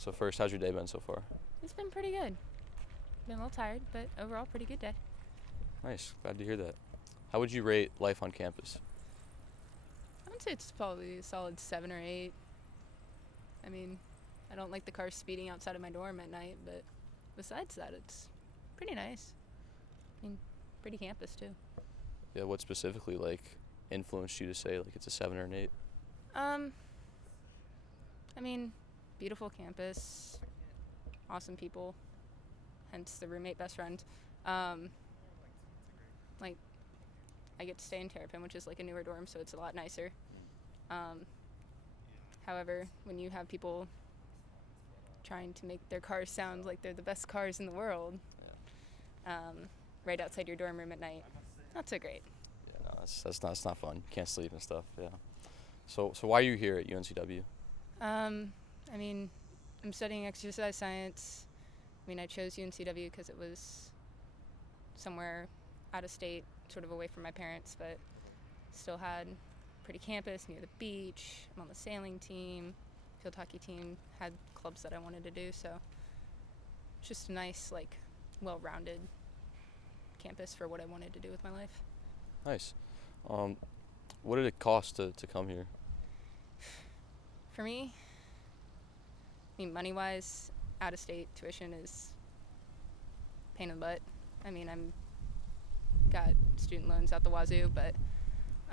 So first, how's your day been so far? It's been pretty good. Been a little tired, but overall pretty good day. Nice. Glad to hear that. How would you rate life on campus? I would say it's probably a solid 7 or 8. I mean, I don't like the cars speeding outside of my dorm at night, but besides that, it's pretty nice. I mean, pretty campus too. Yeah, what specifically influenced you to say it's a 7 or an 8? I mean, beautiful campus, awesome people, hence the roommate best friend. Like, I get to stay in Terrapin, which is like a newer dorm, so it's a lot nicer. However, when you have people trying to make their cars sound like they're the best cars in the world, right outside your dorm room at night, not so great. Yeah, no, that's not fun. You can't sleep and stuff. Yeah. So why are you here at UNCW? I mean, I'm studying exercise science. I mean, I chose UNCW because it was somewhere out of state, sort of away from my parents, but still had pretty campus near the beach. I'm on the sailing team, field hockey team, had clubs that I wanted to do, so it's just a nice, well-rounded campus for what I wanted to do with my life. Nice. What did it cost to come here? For me, I mean, money-wise, out-of-state tuition is pain in the butt. I mean, I'm got student loans out the wazoo, but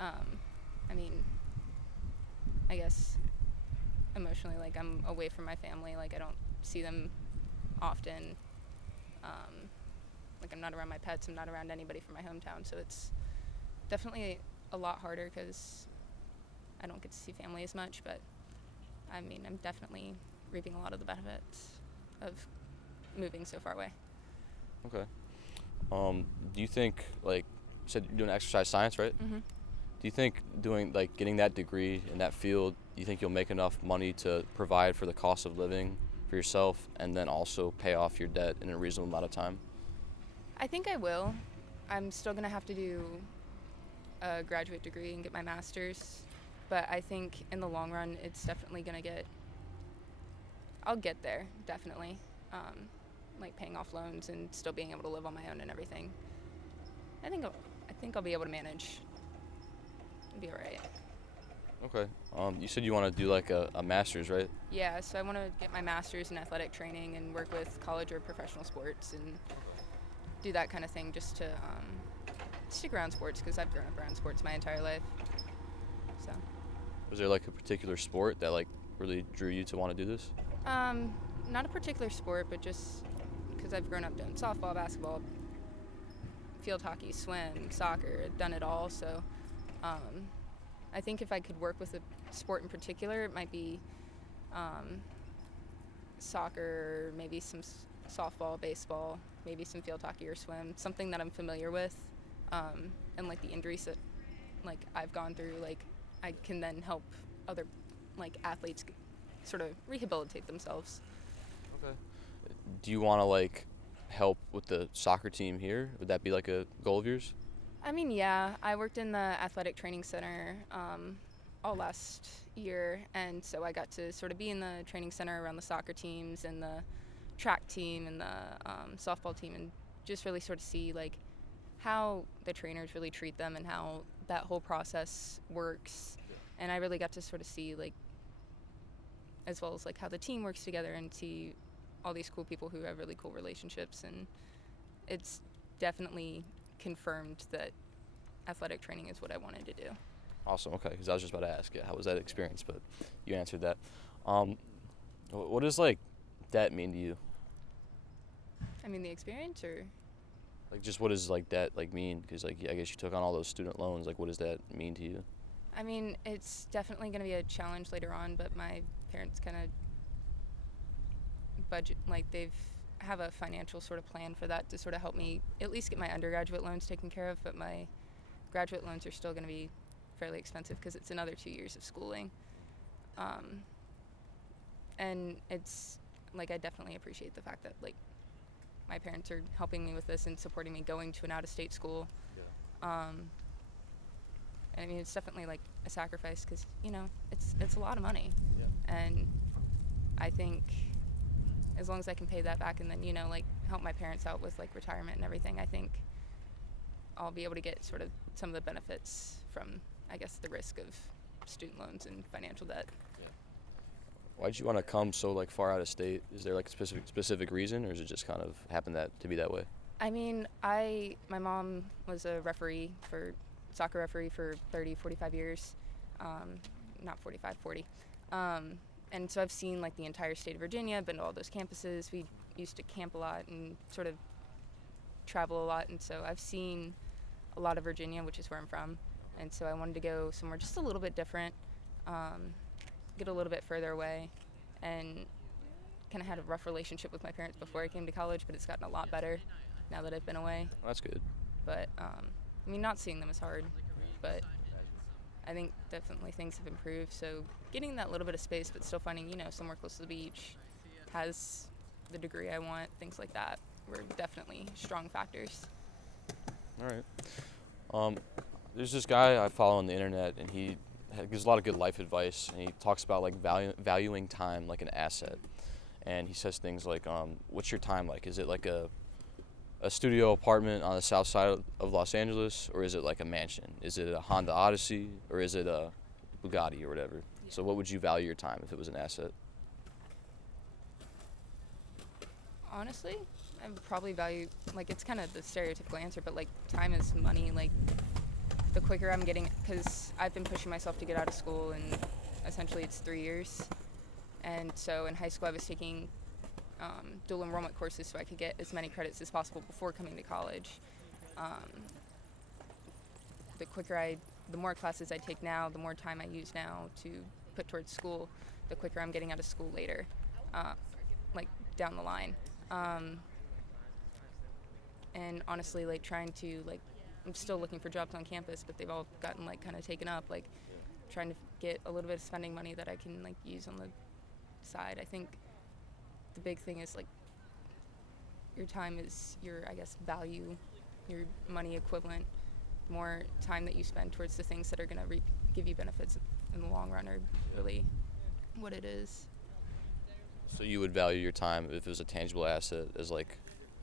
I mean, I guess emotionally, I'm away from my family. I don't see them often. I'm not around my pets. I'm not around anybody from my hometown, so it's definitely a lot harder because I don't get to see family as much, but I mean, I'm definitely reaping a lot of the benefits of moving so far away. Okay. Do you think, you said you're doing exercise science, right? Mm-hmm. Do you think getting that degree in that field, do you think you'll make enough money to provide for the cost of living for yourself and then also pay off your debt in a reasonable amount of time? I think I will. I'm still going to have to do a graduate degree and get my master's, but I think in the long run, it's definitely going to I'll get there, definitely. Paying off loans and still being able to live on my own and everything. I think I'll be able to manage. It'll be all right. Okay. You said you want to do a master's, right? Yeah, so I want to get my master's in athletic training and work with college or professional sports and do that kind of thing just to stick around sports because I've grown up around sports my entire life. So. Was there a particular sport that really drew you to want to do this? Not a particular sport, but just because I've grown up doing softball, basketball, field hockey, swim, soccer, I've done it all. So I think if I could work with a sport in particular, it might be soccer, maybe some softball, baseball, maybe some field hockey or swim, something that I'm familiar with, and the injuries that I've gone through, I can then help other athletes sort of rehabilitate themselves. Okay. Do you want to help with the soccer team here? Would that be a goal of yours? I mean, yeah, I worked in the athletic training center all last year, and so I got to sort of be in the training center around the soccer teams and the track team and the softball team, and just really sort of see how the trainers really treat them and how that whole process works. And I really got to sort of see as well as how the team works together and see all these cool people who have really cool relationships, and it's definitely confirmed that athletic training is what I wanted to do. Awesome. Okay, because I was just about to ask you how was that experience, but you answered that. What does debt mean to you? I mean, the experience, or just what does debt mean? Because I guess you took on all those student loans. What does that mean to you? I mean, it's definitely going to be a challenge later on, but my parents kind of budget, they've have a financial sort of plan for that to sort of help me at least get my undergraduate loans taken care of, but my graduate loans are still going to be fairly expensive because it's another 2 years of schooling. And it's I definitely appreciate the fact that my parents are helping me with this and supporting me going to an out-of-state school. Yeah. And I mean, it's definitely a sacrifice because it's a lot of money. Yeah. And I think as long as I can pay that back and then, like help my parents out with like retirement and everything, I think I'll be able to get sort of some of the benefits from, I guess, the risk of student loans and financial debt. Why'd you want to come so like far out of state? Is there like a specific reason, or is it just kind of happened to be that way? I mean, my mom was a soccer referee for 30, 45 years. Not 45, 40. And so I've seen like the entire state of Virginia, been to all those campuses. We used to camp a lot and sort of travel a lot. And so I've seen a lot of Virginia, which is where I'm from. And so I wanted to go somewhere just a little bit different, get a little bit further away, and kind of had a rough relationship with my parents before I came to college, but it's gotten a lot better now that I've been away. Well, that's good. But, I mean, not seeing them is hard, but I think definitely things have improved. So getting that little bit of space, but still finding, somewhere close to the beach, has the degree I want, things like that were definitely strong factors. All right. There's this guy I follow on the internet, and he gives a lot of good life advice, and he talks about like valuing time like an asset. And he says things like, what's your time like? Is it like a studio apartment on the south side of Los Angeles, or is it like a mansion? Is it a Honda Odyssey, or is it a Bugatti or whatever? Yeah. So what would you value your time if it was an asset? Honestly, I would probably value, like, it's kind of the stereotypical answer, but like time is money. Like, the quicker I'm getting, because I've been pushing myself to get out of school, and essentially it's 3 years. And so in high school I was taking dual enrollment courses so I could get as many credits as possible before coming to college. The more classes I take now, the more time I use now to put towards school, the quicker I'm getting out of school later, like down the line. And honestly, like trying to, like, I'm still looking for jobs on campus, but they've all gotten like kind of taken up, like trying to get a little bit of spending money that I can like use on the side. I think the big thing is like your time is your, I guess, value, your money equivalent. The more time that you spend towards the things that are going to give you benefits in the long run are really what it is. So you would value your time if it was a tangible asset as like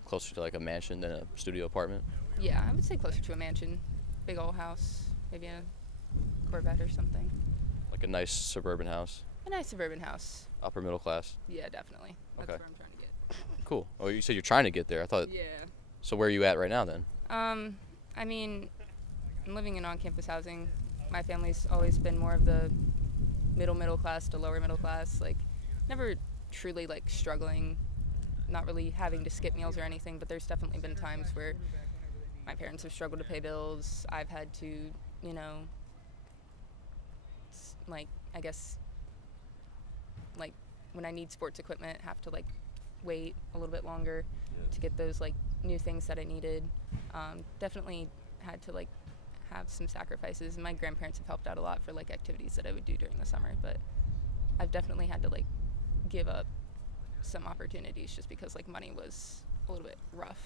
closer to like a mansion than a studio apartment? Yeah, I would say closer to a mansion, big old house, maybe a Corvette or something. Like a nice suburban house? A nice suburban house. Upper middle class? Yeah, definitely. That's Okay. where I'm trying to get. Cool. Oh, you said you're trying to get there. I thought. Yeah. So where are you at right now then? I mean, I'm living in on-campus housing. My family's always been more of the middle class to lower middle class. Like, never truly like struggling, not really having to skip meals or anything. But there's definitely been times where my parents have struggled to pay bills. I've had to, like, I guess, like when I need sports equipment, have to like wait a little bit longer to get those like new things that I needed. Definitely had to like have some sacrifices, and my grandparents have helped out a lot for like activities that I would do during the summer, but I've definitely had to like give up some opportunities just because like money was a little bit rough.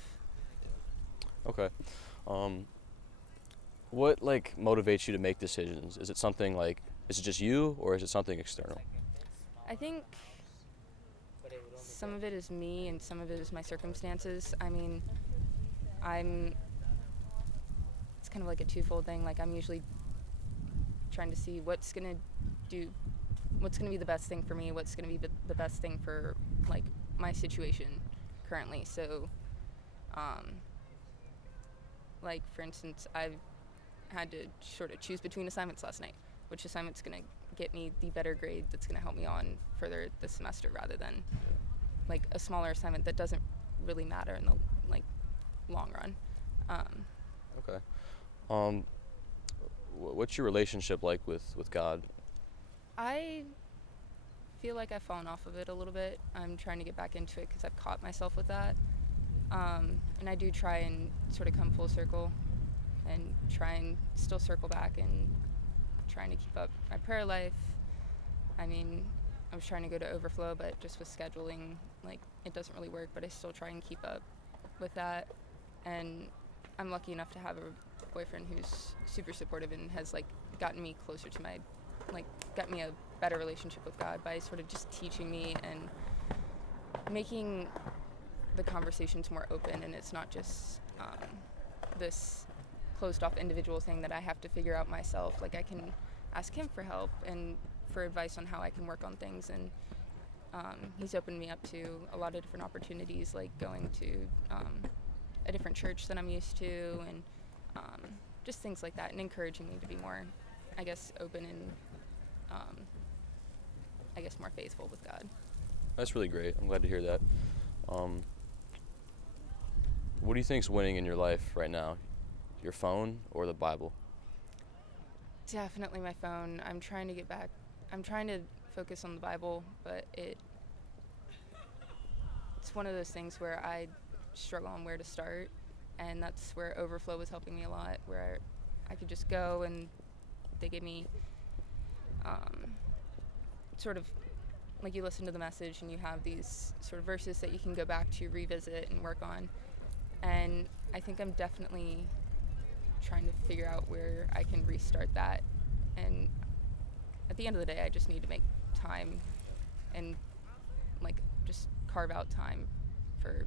Okay. What like motivates you to make decisions? Is it something like, is it just you, or is it something external? I think some of it is me and some of it is my circumstances. I mean, it's kind of like a twofold thing. Like, I'm usually trying to see what's gonna be the best thing for me, what's gonna be the best thing for like my situation currently. So, like for instance, I've had to sort of choose between assignments last night. Which assignment's gonna get me the better grade that's gonna help me on further this semester, rather than like a smaller assignment that doesn't really matter in the like long run. Okay. What's your relationship like with God? I feel like I've fallen off of it a little bit. I'm trying to get back into it because I've caught myself with that. And I do try and sort of come full circle and try and still circle back and trying to keep up my prayer life. I mean, I was trying to go to Overflow, but just with scheduling, like, it doesn't really work, but I still try and keep up with that. And I'm lucky enough to have a boyfriend who's super supportive and has, like, gotten me closer to got me a better relationship with God by sort of just teaching me and making the conversations more open, and it's not just this closed off individual thing that I have to figure out myself. Like, I can ask him for help and for advice on how I can work on things, and he's opened me up to a lot of different opportunities, like going to a different church than I'm used to, and just things like that, and encouraging me to be more, I guess, open and I guess more faithful with God. That's really great. I'm glad to hear that. What do you think's winning in your life right now? Your phone or the Bible? Definitely my phone. I'm trying to focus on the Bible, but it's one of those things where I struggle on where to start, and that's where Overflow was helping me a lot, where I could just go and they gave me sort of like, you listen to the message and you have these sort of verses that you can go back to, revisit, and work on. And I think I'm definitely trying to figure out where I can restart that. And at the end of the day, I just need to make time and like just carve out time for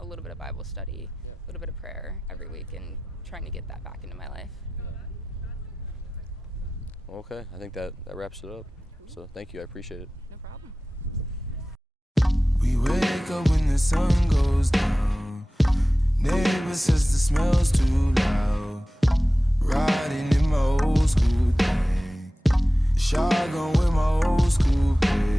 a little bit of Bible study, a little bit of prayer every week, and trying to get that back into my life. Okay, I think that wraps it up. So thank you, I appreciate it. No problem. We wake up when the sun goes down. Neighbor says the smell's too loud. Riding in my old school thing. Shotgun with my old school babe.